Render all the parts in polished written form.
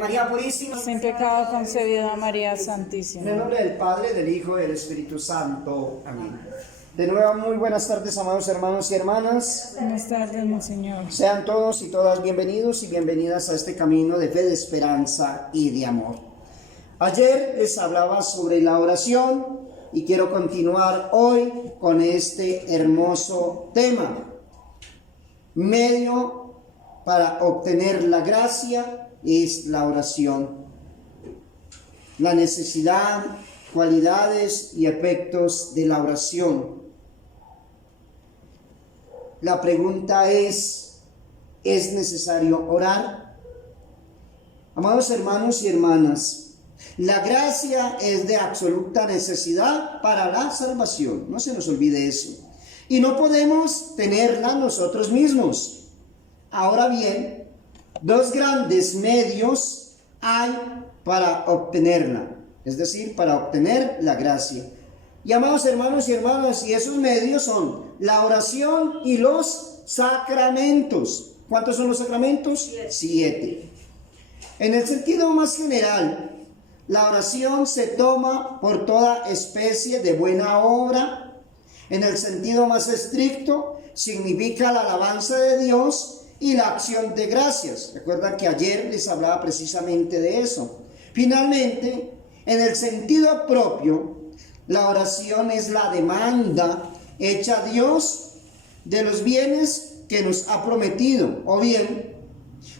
María Purísima, sin pecado concebido, María en el Santísima. nombre del Padre, del Hijo y del Espíritu Santo. Amén. De nuevo, muy buenas tardes, amados hermanos y hermanas. Buenas tardes, Monseñor. Sean todos y todas bienvenidos y bienvenidas a este camino de fe, de esperanza y de amor. Ayer les hablaba sobre la oración y quiero continuar hoy con este hermoso tema. Medio para obtener la gracia es la oración. La necesidad, cualidades y efectos de la oración. La pregunta ¿es necesario orar? Amados hermanos y hermanas, la gracia es de absoluta necesidad para la salvación, no se nos olvide eso. Y no podemos tenerla nosotros mismos. Ahora bien, dos grandes medios hay para obtenerla, es decir, para obtener la gracia. Y amados hermanos y hermanas, y esos medios son la oración y los sacramentos. ¿Cuántos son los sacramentos? 7. En el sentido más general, la oración se toma por toda especie de buena obra. En el sentido más estricto, significa la alabanza de Dios y la acción de gracias. Recuerdan que ayer les hablaba precisamente de eso. Finalmente, en el sentido propio, la oración es la demanda hecha a Dios de los bienes que nos ha prometido, o bien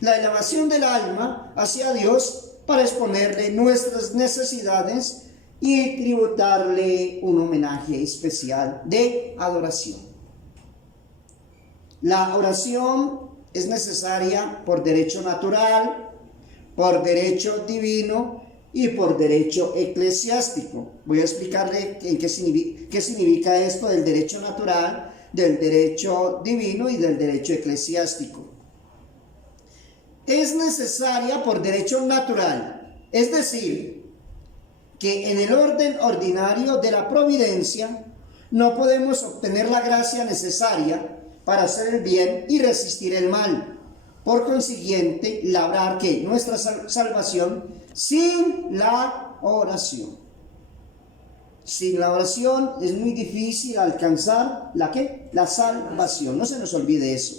la elevación del alma hacia Dios para exponerle nuestras necesidades y tributarle un homenaje especial de adoración. La oración es necesaria por derecho natural, por derecho divino y por derecho eclesiástico. Voy a explicarle qué significa esto del derecho natural, del derecho divino y del derecho eclesiástico. Es necesaria por derecho natural, es decir, que en el orden ordinario de la providencia no podemos obtener la gracia necesaria para hacer el bien y resistir el mal. Por consiguiente, labrar que nuestra salvación sin la oración. Sin la oración es muy difícil alcanzar la salvación. No se nos olvide eso.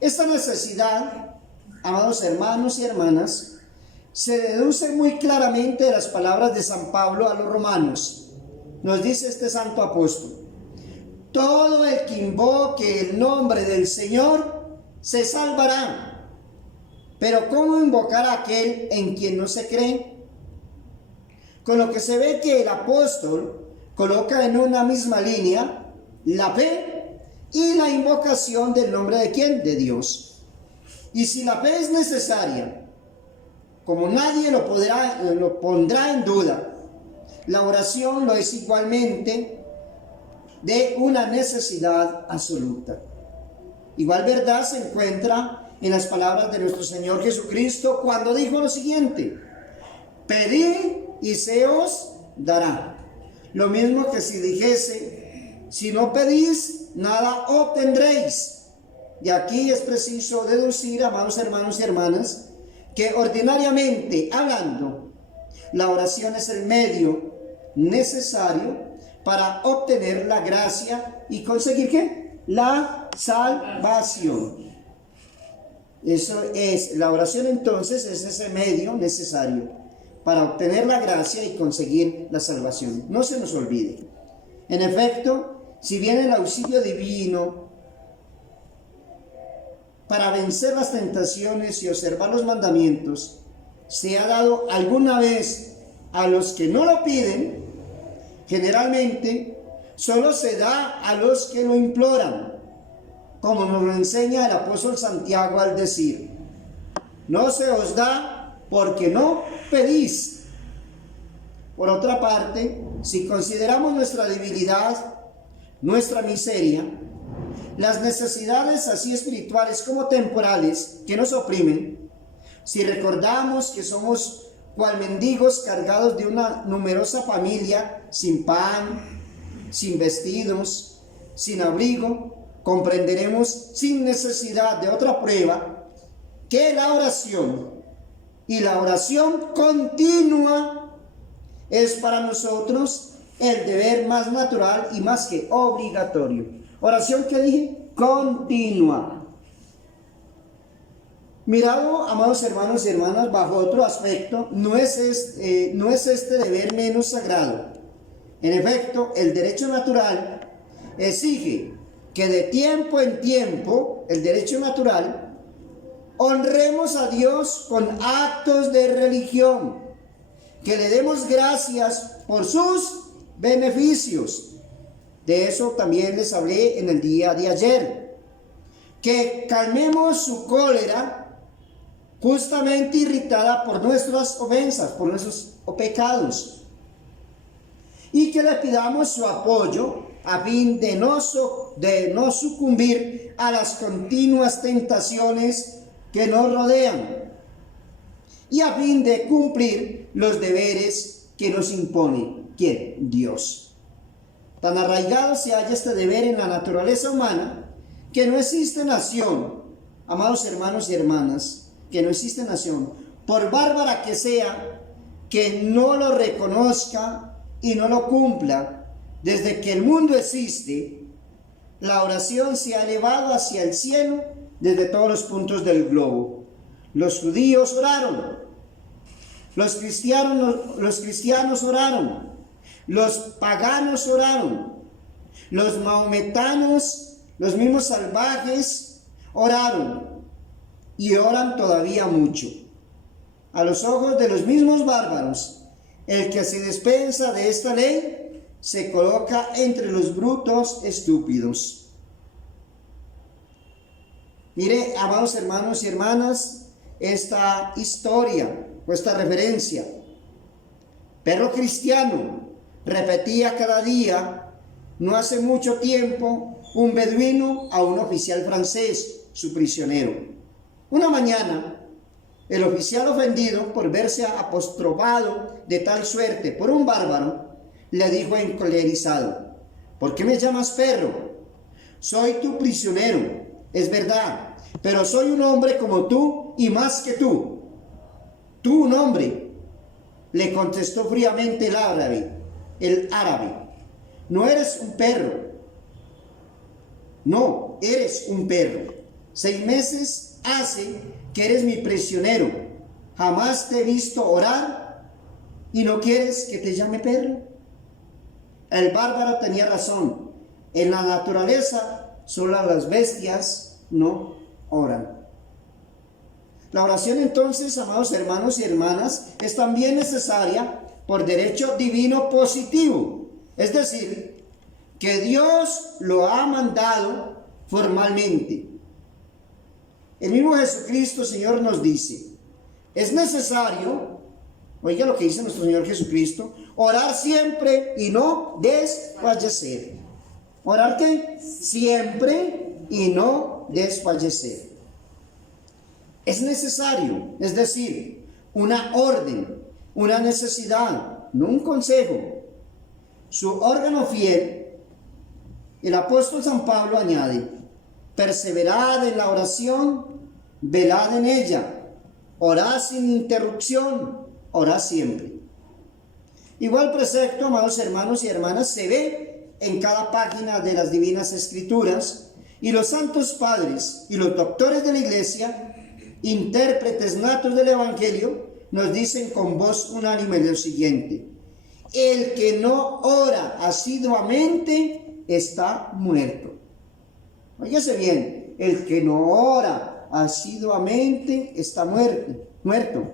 Esta necesidad, amados hermanos y hermanas, se deduce muy claramente de las palabras de San Pablo a los romanos. Nos dice este santo apóstol: todo el que invoque el nombre del Señor se salvará. Pero ¿cómo invocar a aquel en quien no se cree? Con lo que se ve que el apóstol coloca en una misma línea la fe y la invocación del nombre de ¿quién? De Dios. Y si la fe es necesaria, como nadie lo pondrá en duda, la oración lo es igualmente de una necesidad absoluta. Igual verdad se encuentra en las palabras de nuestro Señor Jesucristo cuando dijo lo siguiente: pedid y se os dará. Lo mismo que si dijese: si no pedís, nada obtendréis. Y aquí es preciso deducir, amados hermanos y hermanas, que ordinariamente hablando, la oración es el medio necesario para obtener la gracia y conseguir ¿qué? La salvación. Eso es, la oración entonces es ese medio necesario para obtener la gracia y conseguir la salvación. No se nos olvide. En efecto, si bien el auxilio divino para vencer las tentaciones y observar los mandamientos se ha dado alguna vez a los que no lo piden, generalmente solo se da a los que lo imploran, como nos lo enseña el apóstol Santiago al decir: no se os da porque no pedís. Por otra parte, si consideramos nuestra debilidad, nuestra miseria, las necesidades así espirituales como temporales que nos oprimen, si recordamos que somos cual mendigos cargados de una numerosa familia, sin pan, sin vestidos, sin abrigo, comprenderemos sin necesidad de otra prueba que la oración y la oración continua es para nosotros el deber más natural y más que obligatorio. Oración, ¿qué dije? Continua. Mirado, amados hermanos y hermanas, bajo otro aspecto, no es este deber menos sagrado. En efecto, el derecho natural exige que de tiempo en tiempo, el derecho natural, honremos a Dios con actos de religión, que le demos gracias por sus beneficios. De eso también les hablé en el día de ayer. Que calmemos su cólera, justamente irritada por nuestras ofensas, por nuestros pecados, y que le pidamos su apoyo a fin de no sucumbir a las continuas tentaciones que nos rodean y a fin de cumplir los deberes que nos impone, ¿quién? Dios. Tan arraigado se halla este deber en la naturaleza humana que no existe nación, amados hermanos y hermanas, que no existe nación, por bárbara que sea, que no lo reconozca y no lo cumpla. Desde que el mundo existe, la oración se ha elevado hacia el cielo desde todos los puntos del globo. Los judíos oraron, los cristianos oraron, los paganos oraron, los mahometanos, los mismos salvajes oraron y oran todavía mucho. A los ojos de los mismos bárbaros, el que se dispensa de esta ley se coloca entre los brutos estúpidos. Mire, amados hermanos y hermanas, esta historia o esta referencia. Perro cristiano repetía cada día, no hace mucho tiempo, un beduino a un oficial francés, su prisionero. Una mañana, el oficial, ofendido por verse apostrofado de tal suerte por un bárbaro, le dijo encolerizado: ¿por qué me llamas perro? Soy tu prisionero, es verdad, pero soy un hombre como tú y más que tú. Tú, un hombre, le contestó fríamente el árabe, no eres un perro, no, eres un perro. 6 meses hace que eres mi prisionero, jamás te he visto orar y no quieres que te llame perro. El bárbaro tenía razón, en la naturaleza solo las bestias no oran. La oración entonces, amados hermanos y hermanas, es también necesaria por derecho divino positivo, es decir, que Dios lo ha mandado formalmente. El mismo Jesucristo, Señor, nos dice, es necesario, oiga lo que dice nuestro Señor Jesucristo, orar siempre y no desfallecer. ¿Orar qué? Siempre y no desfallecer. Es necesario, es decir, una orden, una necesidad, no un consejo. Su órgano fiel, el apóstol San Pablo añade: perseverad en la oración, velad en ella, orad sin interrupción, orad siempre. Igual precepto, amados hermanos y hermanas, se ve en cada página de las Divinas Escrituras, y los santos padres y los doctores de la Iglesia, intérpretes natos del Evangelio, nos dicen con voz unánime lo siguiente: el que no ora asiduamente está muerto. Óyase bien, el que no ora asiduamente está muerto.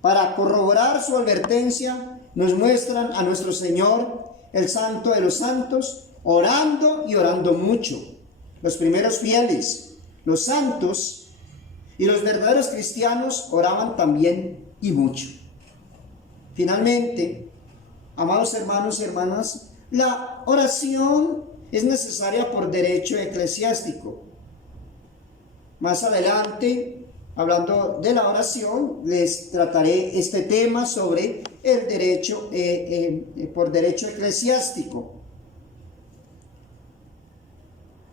Para corroborar su advertencia, nos muestran a nuestro Señor, el Santo de los Santos, orando y orando mucho. Los primeros fieles, los santos y los verdaderos cristianos oraban también y mucho. Finalmente, amados hermanos y hermanas, la oración es necesaria por derecho eclesiástico. Más adelante, hablando de la oración, les trataré este tema sobre el derecho por derecho eclesiástico.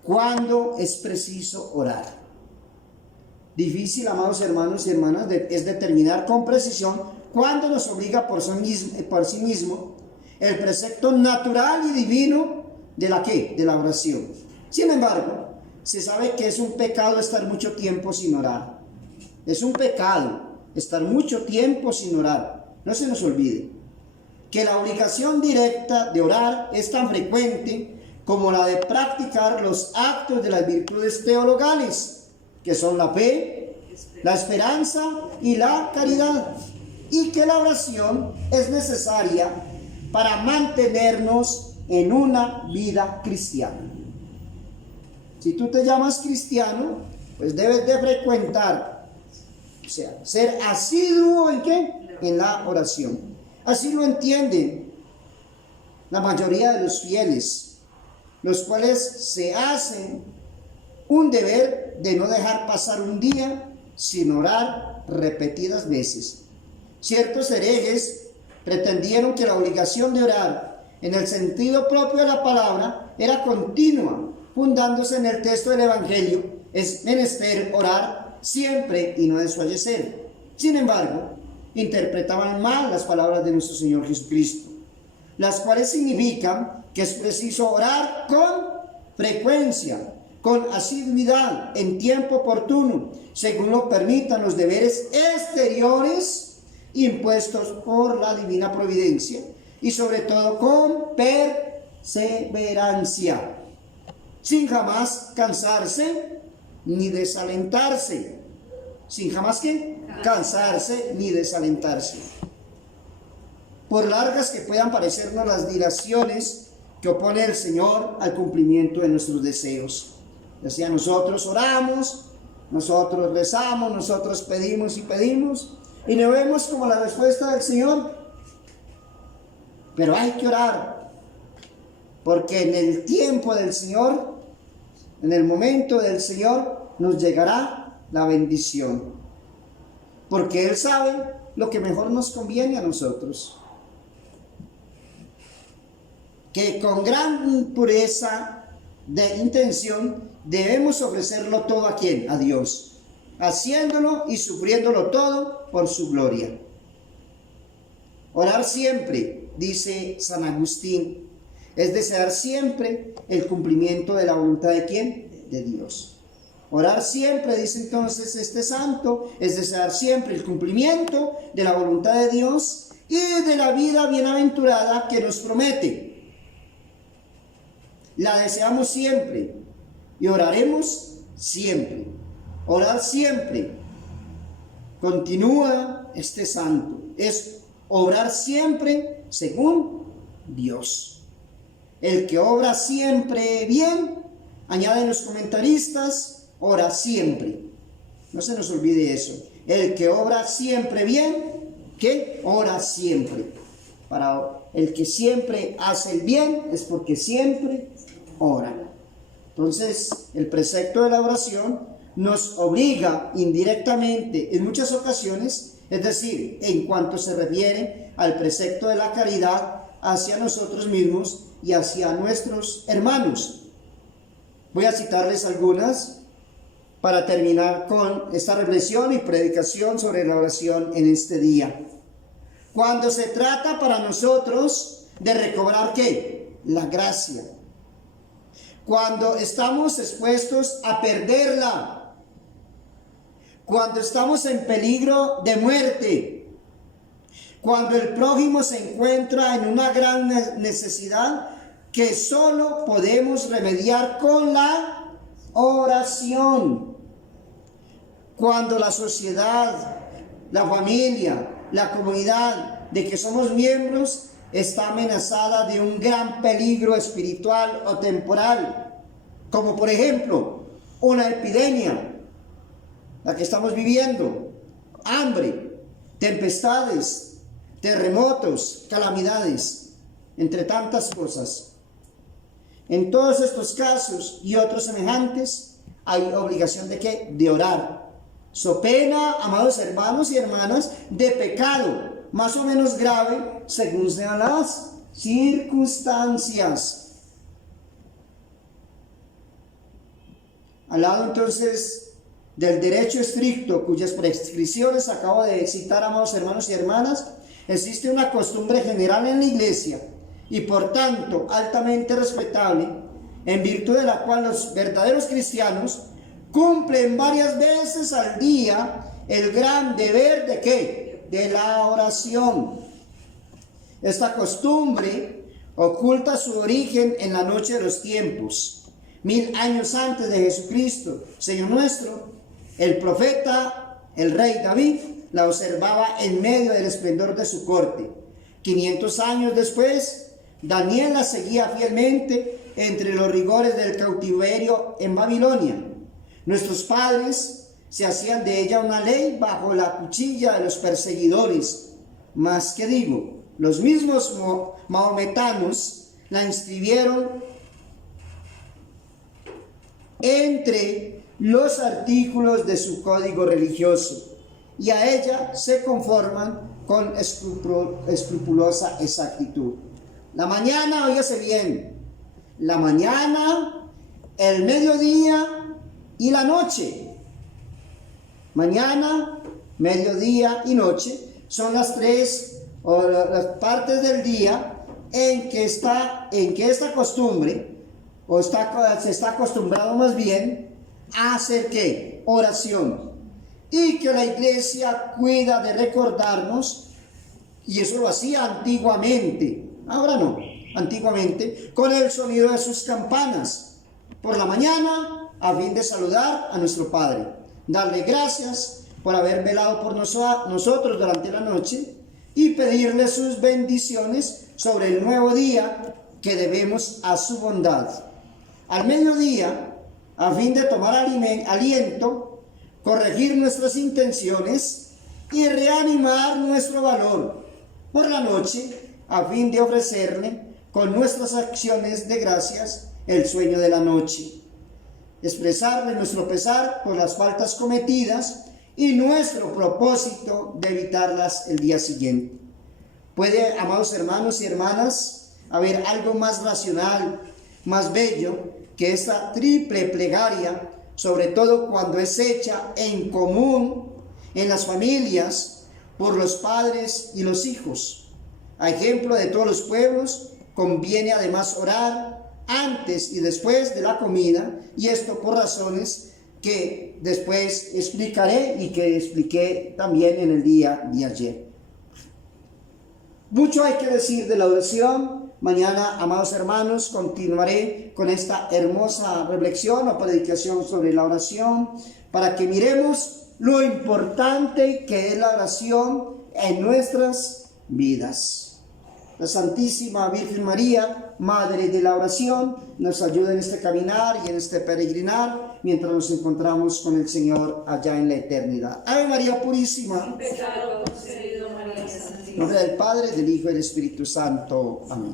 ¿Cuándo es preciso orar? Difícil, amados hermanos y hermanas, es determinar con precisión cuándo nos obliga por sí mismo el precepto natural y divino de la ¿qué? De la oración. Sin embargo, se sabe que es un pecado estar mucho tiempo sin orar. Es un pecado estar mucho tiempo sin orar. No se nos olvide que la obligación directa de orar es tan frecuente como la de practicar los actos de las virtudes teologales, que son la fe, la esperanza y la caridad, y que la oración es necesaria para mantenernos en una vida cristiana. Si tú te llamas cristiano, pues debes de frecuentar, o sea, ser asiduo ¿en qué? En la oración. Así lo entienden la mayoría de los fieles, los cuales se hacen un deber de no dejar pasar un día sin orar repetidas veces. Ciertos herejes pretendieron que la obligación de orar en el sentido propio de la palabra era continua, fundándose en el texto del Evangelio: es menester orar siempre y no desfallecer. Sin embargo, interpretaban mal las palabras de nuestro Señor Jesucristo, las cuales significan que es preciso orar con frecuencia, con asiduidad, en tiempo oportuno, según lo permitan los deberes exteriores impuestos por la divina providencia, y sobre todo con perseverancia, sin jamás cansarse ni desalentarse. Sin jamás ¿qué? Cansarse ni desalentarse. Por largas que puedan parecernos las dilaciones que opone el Señor al cumplimiento de nuestros deseos. Decía, nosotros oramos, nosotros rezamos, nosotros pedimos y pedimos, y no vemos como la respuesta del Señor. Pero hay que orar, porque en el tiempo del Señor, en el momento del Señor, nos llegará la bendición, porque Él sabe lo que mejor nos conviene a nosotros. Que con gran pureza de intención debemos ofrecerlo todo ¿a quién? A Dios, haciéndolo y sufriéndolo todo por su gloria. Orar siempre, dice San Agustín, es desear siempre el cumplimiento de la voluntad ¿de quién? De Dios. Orar siempre, dice entonces este santo, es desear siempre el cumplimiento de la voluntad de Dios y de la vida bienaventurada que nos promete. La deseamos siempre y oraremos siempre. Orar siempre. Continúa este santo. Es obrar siempre según Dios. El que obra siempre bien, añaden los comentaristas, ora siempre. No se nos olvide eso. El que obra siempre bien, que ora siempre. Para el que siempre hace el bien es porque siempre ora. Entonces, el precepto de la oración nos obliga indirectamente en muchas ocasiones, es decir, en cuanto se refiere al precepto de la caridad hacia nosotros mismos y hacia nuestros hermanos. Voy a citarles algunas para terminar con esta reflexión y predicación sobre la oración en este día. Cuando se trata para nosotros de recobrar ¿qué? La gracia. Cuando estamos expuestos a perderla. Cuando estamos en peligro de muerte. Cuando el prójimo se encuentra en una gran necesidad que solo podemos remediar con la oración. Cuando la sociedad, la familia, la comunidad de que somos miembros está amenazada de un gran peligro espiritual o temporal, como por ejemplo una epidemia, la que estamos viviendo, hambre, tempestades, terremotos, calamidades, entre tantas cosas. En todos estos casos y otros semejantes hay obligación de ¿qué? De orar. So pena, amados hermanos y hermanas, de pecado más o menos grave según sean las circunstancias. Al lado entonces del derecho estricto, cuyas prescripciones acabo de citar, amados hermanos y hermanas, existe una costumbre general en la Iglesia y por tanto altamente respetable, en virtud de la cual los verdaderos cristianos cumplen varias veces al día el gran deber de ¿qué? De la oración. Esta costumbre oculta su origen en la noche de los tiempos, 1000 años antes de Jesucristo, Señor nuestro. El profeta, el rey David, la observaba en medio del esplendor de su corte. 500 años después, Daniel la seguía fielmente entre los rigores del cautiverio en Babilonia. Nuestros padres se hacían de ella una ley bajo la cuchilla de los perseguidores. Más que digo, los mismos mahometanos la inscribieron entre los artículos de su código religioso y a ella se conforman con escrupulosa exactitud. La mañana, óigase bien, la mañana, el mediodía y la noche. Mañana, mediodía y noche son las tres o las partes del día en que esta costumbre se está acostumbrado más bien a hacer ¿qué? Oración, y que la Iglesia cuida de recordarnos, y eso lo hacía antiguamente, ahora no, antiguamente, con el sonido de sus campanas por la mañana, a fin de saludar a nuestro Padre, darle gracias por haber velado por nosotros durante la noche y pedirle sus bendiciones sobre el nuevo día que debemos a su bondad. Al mediodía, a fin de tomar aliento, corregir nuestras intenciones y reanimar nuestro valor. Por la noche, a fin de ofrecerle con nuestras acciones de gracias el sueño de la noche. Expresarle nuestro pesar por las faltas cometidas y nuestro propósito de evitarlas el día siguiente. ¿Puede, amados hermanos y hermanas, haber algo más racional, más bello que esta triple plegaria, sobre todo cuando es hecha en común en las familias por los padres y los hijos? A ejemplo de todos los pueblos, conviene además orar antes y después de la comida, y esto por razones que después explicaré y que expliqué también en el día de ayer. Mucho hay que decir de la oración. Mañana, amados hermanos, continuaré con esta hermosa reflexión o predicación sobre la oración, para que miremos lo importante que es la oración en nuestras vidas. La Santísima Virgen María, Madre de la Oración, nos ayuda en este caminar y en este peregrinar, mientras nos encontramos con el Señor allá en la eternidad. Ave María Purísima. Pecado concedido, María Santísima. En nombre del Padre, del Hijo y del Espíritu Santo. Amén.